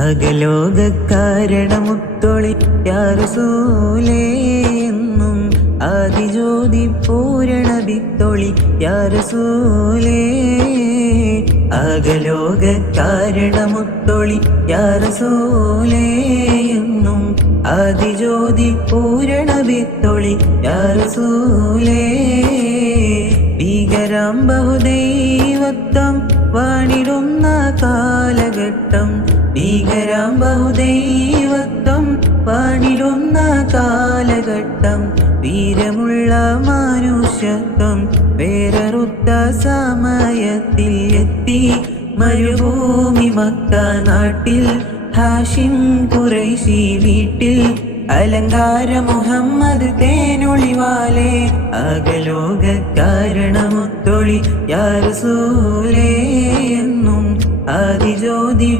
അകലോകക്കാരണമുത്തൊളി യാ റസൂലേ എന്നും ആദിജ്യോതി പൂരണ വിത്തൊളി യാ റസൂലേ. അകലോകക്കാരണമുത്തൊളി യാ റസൂലേ എന്നും ആദിജ്യോതി പൂരണ വിത്തൊളി യാ റസൂലേ. ഭീകരാം ബഹുദൈവത്വം വാണിടുന്ന കാലഘട്ടം, ഭീകരാം ബഹുദൈവത്വം വാണിടുന്ന കാലഘട്ടം, വീരമുള്ള മനുഷ്യത്വം വേററുത്ത സമയത്തിൽ എത്തി മരുഭൂമി മക്ക നാട്ടിൽ ഹാഷിം ഖുറൈശി വീട്ടിൽ അലങ്കാര മുഹമ്മദ് തേനൊളിവാലേ. അകലോകക്കാരണമുത്തൊളി യാ റസൂലേ എന്നും ആദിജ്യോതി